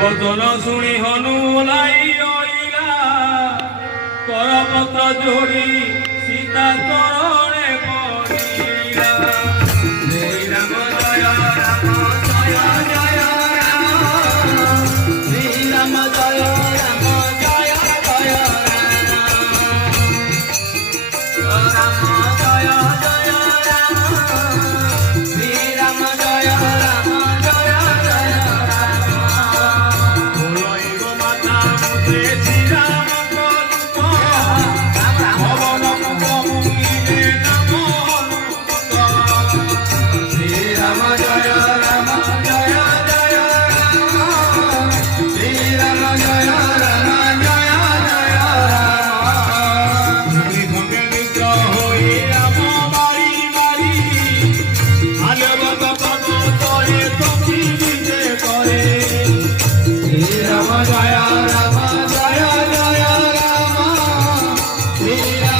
বচন শুনি হনু ওলাই অইলা করপত্র জোড়ি সীতা চরণে পড়িলা। শ্রী রাম জয় রাম জয় জয় রাম, শ্রী রাম জয় রাম জয় জয় রাম, রাম জয় জয় রাম, শ্রী রাম জয় রাম জয় জয় রাম। বলইব মাতা মুখে শ্রীরাম কলুপ, ভবন মুখে নাম শ্রীরাম জয় রাম জয় জয় রাম, শ্রীরাম জয় রাম জয় জয় রাম। ভূমি ভঙ্গে নিদ্র হই রাম বাড়ি বাড়ি, আলবত পদ তরে সখী নিজে করে। শ্রীরাম জয় রাম জয় জয় রাম, শ্রীরাম